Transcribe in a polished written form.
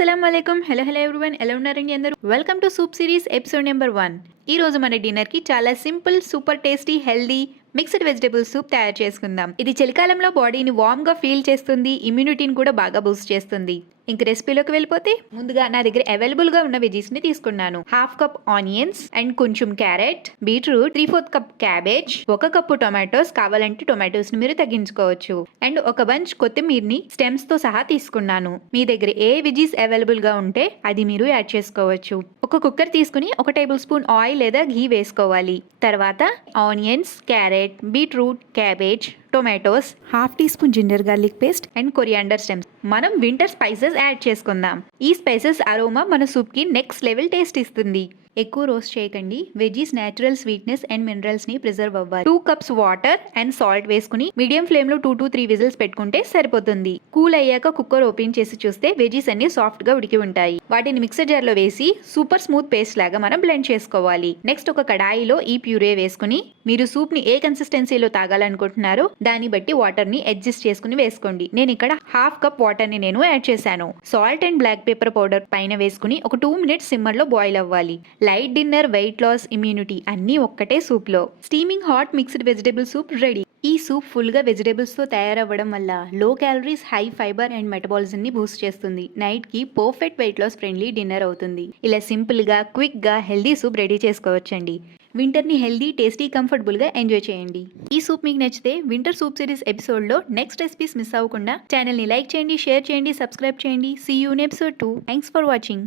అస్సలాముఅలైకుం. Hello everyone, ఎలా ఉన్నారండి అందరూ? Welcome to soup series episode number 1. ఈ రోజు మన డిన్నర్ కి చాలా simple, super tasty, healthy mixed vegetable soup తయారు చేసుకుందాం. ఇది చలికాలంలో బాడీని వార్మ్ గా ఫీల్ చేస్తుంది, ఇమ్యూనిటీని కూడా బాగా బూస్ట్ చేస్తుంది. ఇంక రెసిపీలోకి వెళ్ళిపోతే ముందుగా నా దగ్గర అవైలబుల్ గా ఉన్న వెజీస్ ని తీసుకున్నాను. 1/2 కప్ ఆనియన్స్ అండ్ కొంచెం carrot, beetroot, 3/4 cup cabbage, 1 cup tomatoes, కావాలంటే టొమాటోస్ ని మీరు తగ్గించుకోవచ్చు, అండ్ ఒక బంచ్ కొత్తిమీరని స్టెమ్స్ తో సహా తీసుకున్నాను. మీ దగ్గర ఏ వెజీస్ అవైలబుల్ గా ఉంటే అది మీరు యాడ్ చేసుకోవచ్చు. ఒక కుక్కర్ తీసుకుని 1 టేబుల్ స్పూన్ ఆయిల్ లేదా ఘీ వేసుకోవాలి. తర్వాత onions, carrot, beetroot, cabbage, tomatoes, 1/2 teaspoon ginger garlic paste and coriander stems. మనం వింటర్ స్పైసెస్ యాడ్ చేసుకుందాం. ఈ స్పైసెస్ అరోమా మన సూప్ కి నెక్స్ట్ లెవెల్ టేస్ట్ ఇస్తుంది. ఎక్కువ రోస్ట్ చేయకండి. Veggies natural sweetness and minerals ని ప్రిజర్వ్ అవ్వాలి. 2 కప్స్ వాటర్ అండ్ సాల్ట్ వేసుకుని మీడియం ఫ్లేమ్ లో 2 to 3 విజిల్స్ పెట్టుకుంటే సరిపోతుంది. కూల్ అయ్యాక కుక్కర్ ఓపెన్ చేసి చూస్తే వెజీస్ అన్ని సాఫ్ట్ గా ఉడికి ఉంటాయి. వాటిని మిక్సర్ జార్ లో వేసి సూపర్ స్మూత్ పేస్ట్ లాగా మనం బ్లెండ్ చేసుకోవాలి. నెక్స్ట్ ఒక కడాయిలో ఈ ప్యూరే వేసుకుని మీరు సూప్ ని ఏ కన్సిస్టెన్సీలో తాగాలనుకుంటున్నారో దాన్ని బట్టి వాటర్ ని అడ్జస్ట్ చేసుకుని వేసుకోండి. నేను ఇక్కడ 1/2 కప్ వాటర్ ని నేను యాడ్ చేశాను. Salt and black pepper powder పైన వేసుకుని ఒక 2 మినిట్స్ సిమ్మర్ లో బాయిల్ అవ్వాలి. Light dinner, weight loss, immunity అన్నీ ఒక్కటే సూప్ లో. Steaming hot mixed vegetable soup ready. ఈ సూప్ ఫుల్ గా వెజిటబుల్స్ తో తయారవ్వడం వల్ల low calories, high fibre and metabolism ని బూస్ట్ చేస్తుంది. నైట్ కి perfect weight loss friendly dinner అవుతుంది. ఇలా సింపుల్ గా, క్విక్ గా హెల్దీ సూప్ రెడీ చేసుకోవచ్చండి. వింటర్ ని హెల్దీ, టేస్టీ, కంఫర్టబుల్ గా ఎంజాయ్ చేయండి. ఈ సూప్ మీకు నచ్చితే వింటర్ సూప్ సిరీస్ ఎపిసోడ్ లో నెక్స్ట్ రెసిపీస్ మిస్ అవ్వకుండా ఛానల్ ని లైక్ చేయండి, షేర్ చేయండి, సబ్స్క్రైబ్ చేయండి. See you in episode 2. Thanks for watching.